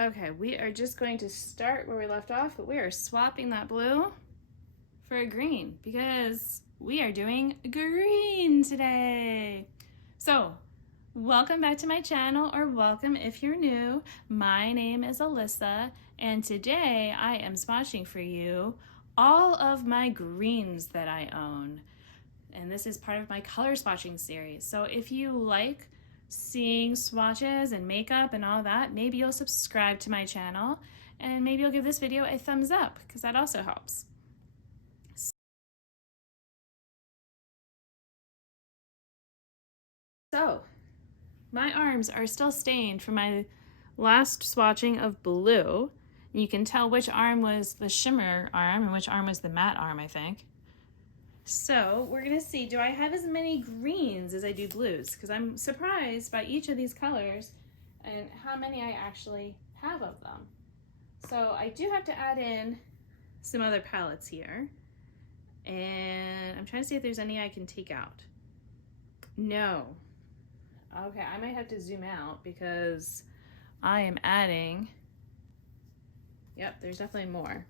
Okay, we are just going to start where we left off, but we are swapping that blue for a green because we are doing green today. So, welcome back to my channel, or welcome if you're new. My name is Alyssa, and today I am swatching for you all of my greens that I own. And this is part of my color swatching series. So if you like seeing swatches and makeup and all that, maybe you'll subscribe to my channel and maybe you'll give this video a thumbs up because that also helps. So my arms are still stained from my last swatching of blue. You can tell which arm was the shimmer arm and which arm was the matte arm, I think. So we're gonna see, do I have as many greens as I do blues? Because I'm surprised by each of these colors and how many I actually have of them. So I do have to add in some other palettes here. And I'm trying to see if there's any I can take out. No. Okay, I might have to zoom out because I am adding, yep, there's definitely more.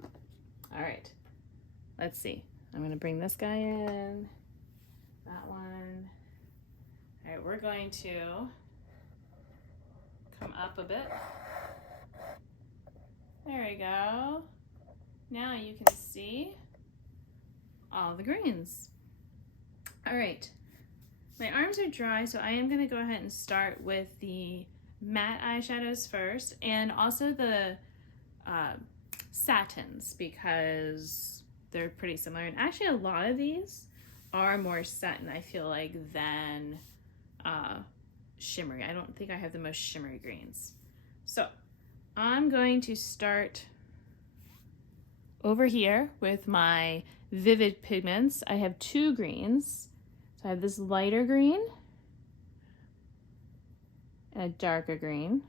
All right, let's see. I'm gonna bring this guy in, that one. All right, we're going to come up a bit. There we go. Now you can see all the greens. All right, my arms are dry, so I am gonna go ahead and start with the matte eyeshadows first, and also the satins, because they're pretty similar. And actually a lot of these are more satin, I feel like, than shimmery. I don't think I have the most shimmery greens. So I'm going to start over here with my vivid pigments. I have two greens. So I have this lighter green and a darker green.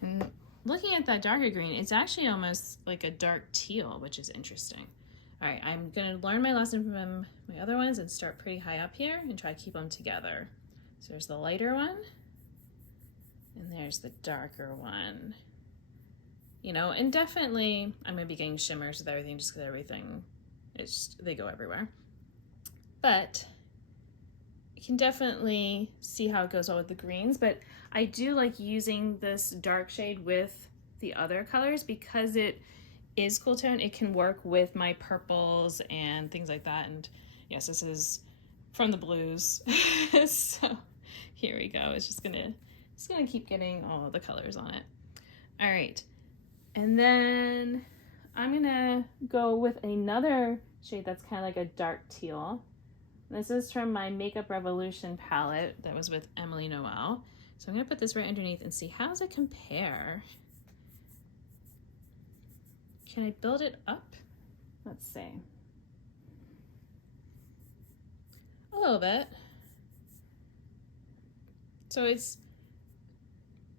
And looking at that darker green, it's actually almost like a dark teal, which is interesting. All right, I'm gonna learn my lesson from my other ones and start pretty high up here and try to keep them together. So there's the lighter one, and there's the darker one. You know, and definitely I'm gonna be getting shimmers with everything just because everything, they go everywhere. But you can definitely see how it goes well with the greens, but I do like using this dark shade with the other colors because it is cool tone. It can work with my purples and things like that. And yes, this is from the blues. So here we go. It's just gonna keep getting all of the colors on it. All right, and then I'm gonna go with another shade that's kind of like a dark teal. This is from my Makeup Revolution palette that was with Emily Noel. So I'm gonna put this right underneath and see how does it compare. Can I build it up? Let's see. A little bit. So it's,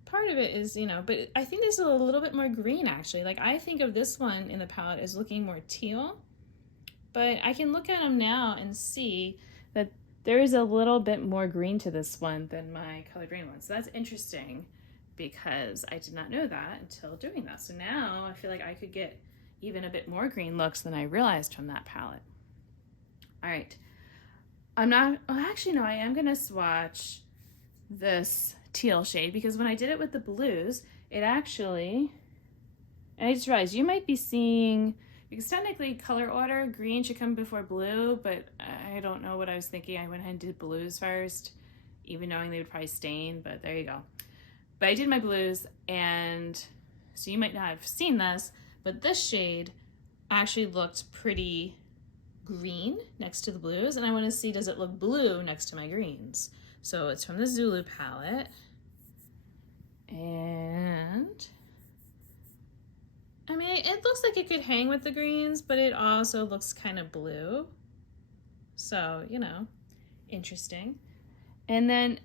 part of it is, you know, but I think this is a little bit more green actually. Like I think of this one in the palette as looking more teal, but I can look at them now and see that there is a little bit more green to this one than my colored green one. So that's interesting because I did not know that until doing that. So now I feel like I could get even a bit more green looks than I realized from that palette. All right, I'm not, well, actually no, I am gonna swatch this teal shade because when I did it with the blues, it actually, and I just realized you might be seeing, because technically color order, green should come before blue, but I don't know what I was thinking. I went ahead and did blues first, even knowing they would probably stain, but there you go. But I did my blues, and so you might not have seen this, but this shade actually looked pretty green next to the blues, and I want to see, does it look blue next to my greens? So it's from the Zulu palette, and I mean, it looks like it could hang with the greens, but it also looks kind of blue. So, you know, interesting. And then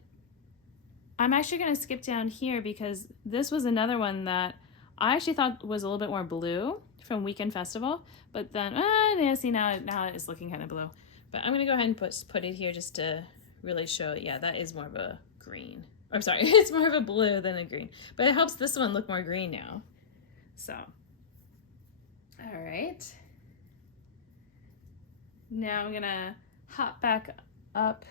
I'm actually going to skip down here because this was another one that I actually thought was a little bit more blue from Weekend Festival, but then, see, now it's looking kind of blue. But I'm going to go ahead and put it here just to really show it. Yeah, that is more of a green. I'm sorry, it's more of a blue than a green, but it helps this one look more green now. So, all right. Now I'm gonna hop back up.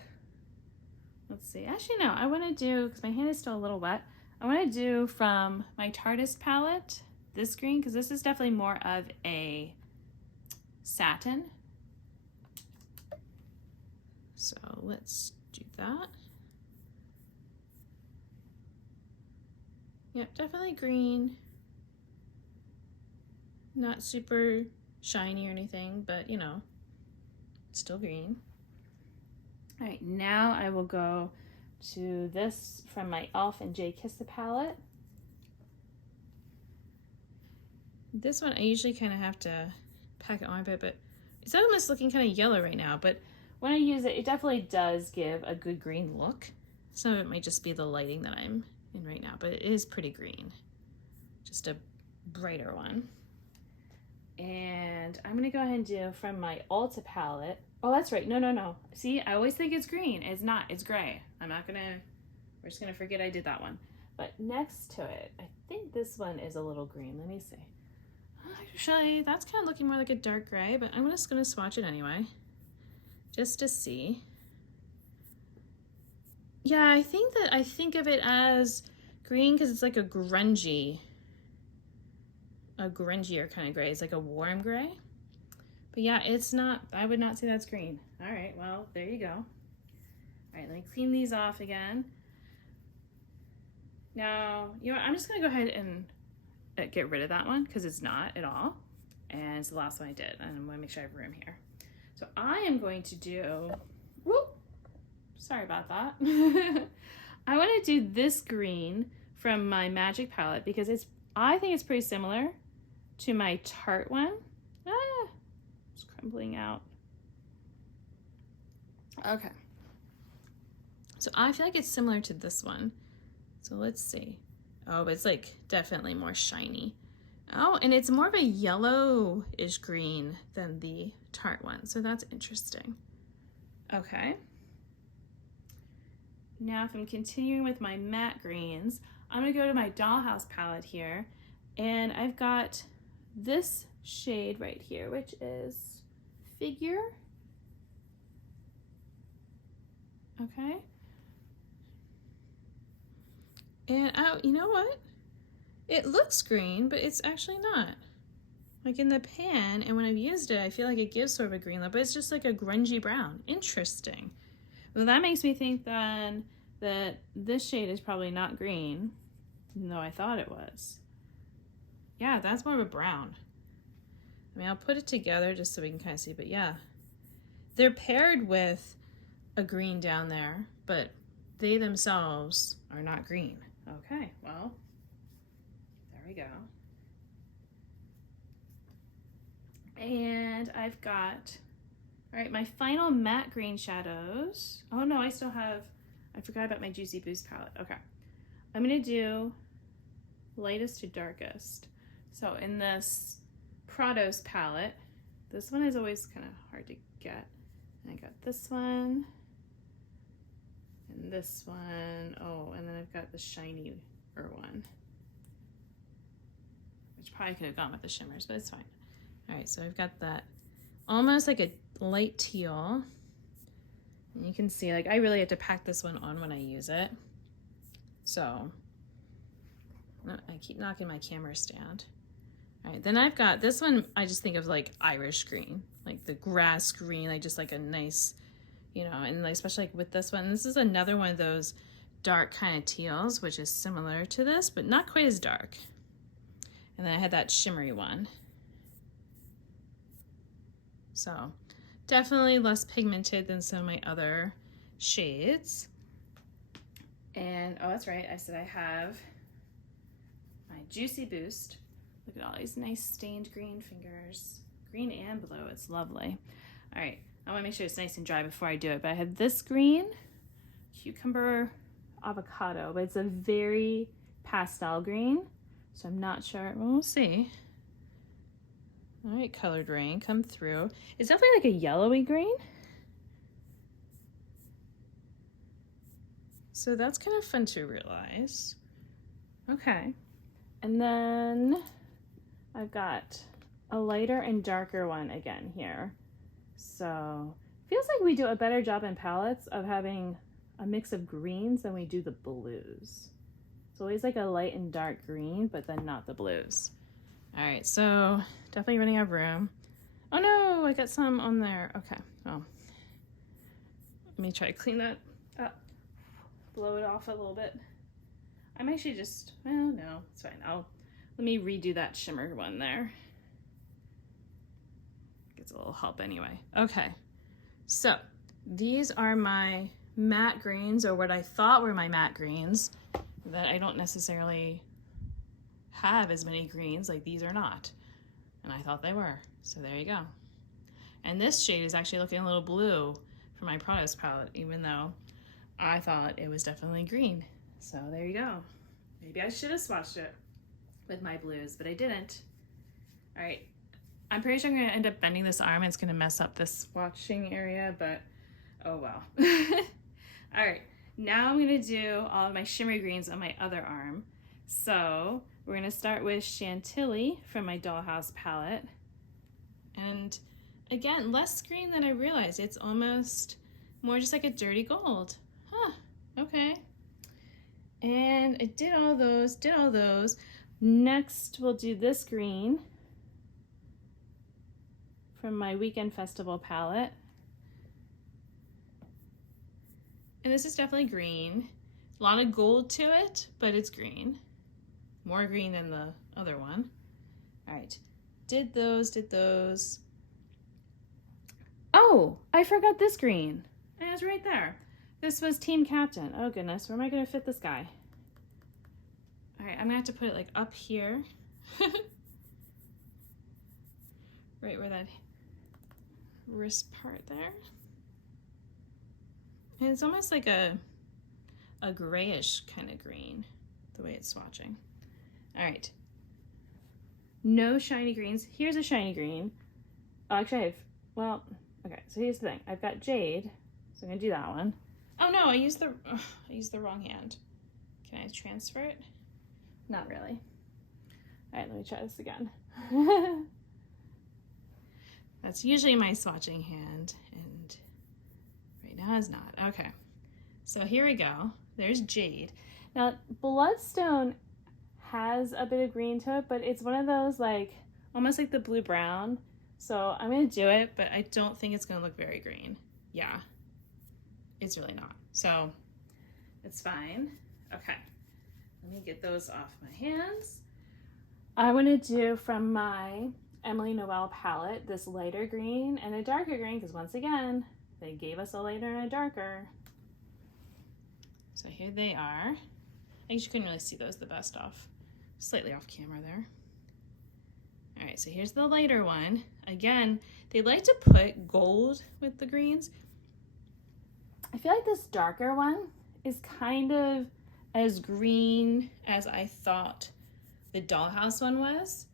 Let's see, actually no, I wanna do, because my hand is still a little wet, I wanna do from my Tartist palette, this green, because this is definitely more of a satin. So let's do that. Yep, definitely green. Not super shiny or anything, but you know, still green. All right, now I will go to this from my Elf and J. Kissa palette. This one I usually kind of have to pack it on a bit, but it's almost looking kind of yellow right now, but when I use it, it definitely does give a good green look. Some of it might just be the lighting that I'm in right now, but it is pretty green. Just a brighter one. And I'm gonna go ahead and do from my Ulta palette. Oh, that's right, no. See, I always think it's green. It's not, it's gray. We're just gonna forget I did that one. But next to it, I think this one is a little green. Let me see. Actually, that's kind of looking more like a dark gray, but I'm just gonna swatch it anyway, just to see. Yeah, I think of it as green because it's like a grungier kind of gray. It's like a warm gray. But yeah, it's not, I would not say that's green. All right, well, there you go. All right, let me clean these off again. Now, you know what, I'm just gonna go ahead and get rid of that one because it's not at all. And it's the last one I did. And I'm gonna make sure I have room here. So I am going to do, whoop, sorry about that. I wanna do this green from my Magic palette because I think it's pretty similar to my Tarte one. It's crumbling out. Okay. So I feel like it's similar to this one. So let's see. Oh, but it's like definitely more shiny. Oh, and it's more of a yellowish green than the Tarte one. So that's interesting. Okay. Now if I'm continuing with my matte greens, I'm gonna go to my Dollhouse palette here, and I've got this shade right here, which is Figure. Okay. And oh, you know what? It looks green, but it's actually not. Like in the pan, and when I've used it, I feel like it gives sort of a green look, but it's just like a grungy brown. Interesting. Well, that makes me think then that this shade is probably not green, even though I thought it was. Yeah, that's more of a brown. I mean, I'll put it together just so we can kind of see, but yeah. They're paired with a green down there, but they themselves are not green. Okay, well, there we go. And I've got, all right, my final matte green shadows. Oh no, I forgot about my Juicy Boost palette. Okay, I'm gonna do lightest to darkest. So in this Prados palette, this one is always kind of hard to get. And I got this one, and this one. Oh, and then I've got the shinier one, which probably could have gone with the shimmers, but it's fine. All right, so I've got that almost like a light teal. And you can see, like, I really have to pack this one on when I use it. So, I keep knocking my camera stand. All right, then I've got this one, I just think of like Irish green, like the grass green, like just like a nice, you know, and like, especially like with this one, this is another one of those dark kind of teals, which is similar to this, but not quite as dark. And then I had that shimmery one. So definitely less pigmented than some of my other shades. And oh, that's right, I said I have my Juicy Boost. Look at all these nice stained green fingers. Green and blue, it's lovely. All right, I wanna make sure it's nice and dry before I do it, but I have this green, cucumber avocado, but it's a very pastel green, so I'm not sure, well, we'll see. All right, Colored Rain, come through. It's definitely like a yellowy green. So that's kind of fun to realize. Okay. And then I've got a lighter and darker one again here. So feels like we do a better job in palettes of having a mix of greens than we do the blues. It's always like a light and dark green, but then not the blues. All right, so definitely running out of room. Oh no, I got some on there. Okay, well, let me try to clean that up. Blow it off a little bit. I'm actually just, well, no, it's fine. Let me redo that shimmer one there. Gets a little help anyway. Okay, so these are my matte greens, or what I thought were my matte greens, that I don't necessarily have as many greens, like these are not. And I thought they were, so there you go. And this shade is actually looking a little blue for my Products palette, even though I thought it was definitely green. So there you go. Maybe I should have swatched it with my blues, but I didn't. All right, I'm pretty sure I'm gonna end up bending this arm and it's gonna mess up this swatching area, but oh well. All right, now I'm gonna do all of my shimmery greens on my other arm. So we're gonna start with Chantilly from my Dollhouse palette. And again, less green than I realized. It's almost more just like a dirty gold. Huh, okay. And I did all those. Next, we'll do this green from my Weekend Festival palette. And this is definitely green. A lot of gold to it, but it's green. More green than the other one. All right, did those. Oh, I forgot this green. It was right there. This was Team Captain. Oh goodness, where am I gonna fit this guy? All right, I'm gonna have to put it like up here. Right where that wrist part there. And it's almost like a grayish kind of green, the way it's swatching. All right, no shiny greens. Here's a shiny green. Oh, actually okay, so here's the thing. I've got jade, so I'm gonna do that one. Oh no, I used the wrong hand. Can I transfer it? Not really. All right, let me try this again. That's usually my swatching hand, and right now it's not. Okay, so here we go. There's jade. Now, Bloodstone has a bit of green to it, but it's one of those like, almost like the blue-brown. So I'm gonna do it, but I don't think it's gonna look very green. Yeah, it's really not. So it's fine. Okay, let me get those off my hands. I want to do from my Emily Noel palette this lighter green and a darker green, because once again, they gave us a lighter and a darker. So here they are. I guess you couldn't really see those the best slightly off camera there. All right, so here's the lighter one. Again, they like to put gold with the greens. I feel like this darker one is kind of as green as I thought the Dollhouse one was.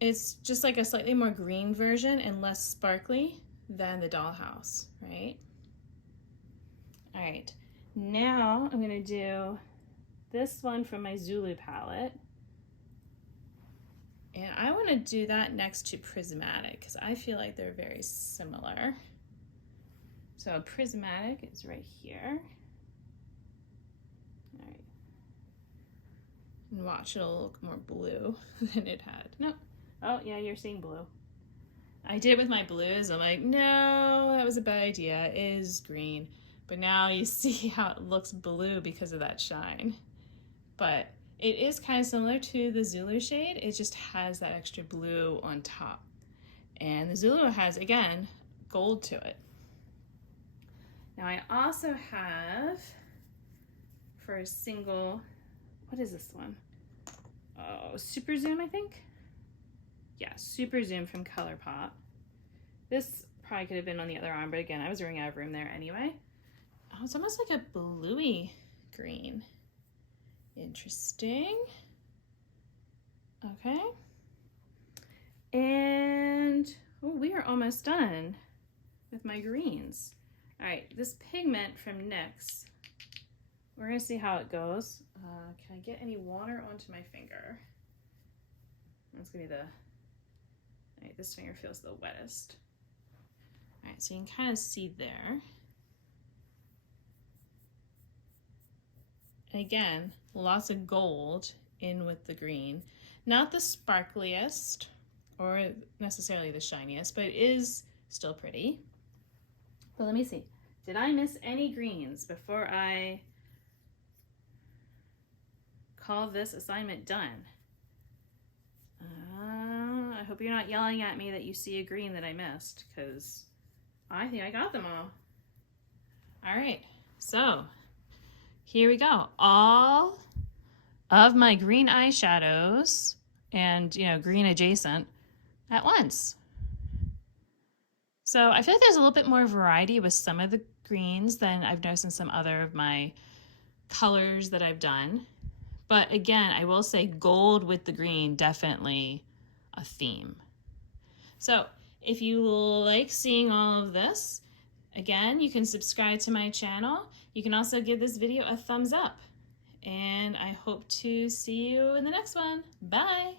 It's just like a slightly more green version and less sparkly than the Dollhouse, right? All right, now I'm gonna do this one from my Zulu palette. And I want to do that next to Prismatic because I feel like they're very similar. So Prismatic is right here. All right. And watch, it'll look more blue than it had. No. Oh, yeah, you're seeing blue. I did it with my blues. I'm like, no, that was a bad idea. It is green. But now you see how it looks blue because of that shine. But it is kind of similar to the Zulu shade. It just has that extra blue on top. And the Zulu has, again, gold to it. Now I also have, for a single, what is this one? Oh, Super Zoom, I think? Yeah, Super Zoom from ColourPop. This probably could have been on the other arm, but again, I was running out of room there anyway. Oh, it's almost like a bluey green. Interesting. Okay. And oh, we are almost done with my greens. All right, this pigment from NYX we're gonna see how it goes. Can I get any water onto my finger? That's gonna be the, all right, this finger feels the wettest. All right, so you can kind of see there. And again, lots of gold in with the green. Not the sparkliest or necessarily the shiniest, but it is still pretty. But let me see. Did I miss any greens before I call this assignment done? I hope you're not yelling at me that you see a green that I missed, because I think I got them all. All right, so here we go. All of my green eyeshadows and, you know, green adjacent at once. So I feel like there's a little bit more variety with some of the greens than I've noticed in some other of my colors that I've done. But again, I will say gold with the green, definitely a theme. So if you like seeing all of this, again, you can subscribe to my channel. You can also give this video a thumbs up. And I hope to see you in the next one. Bye.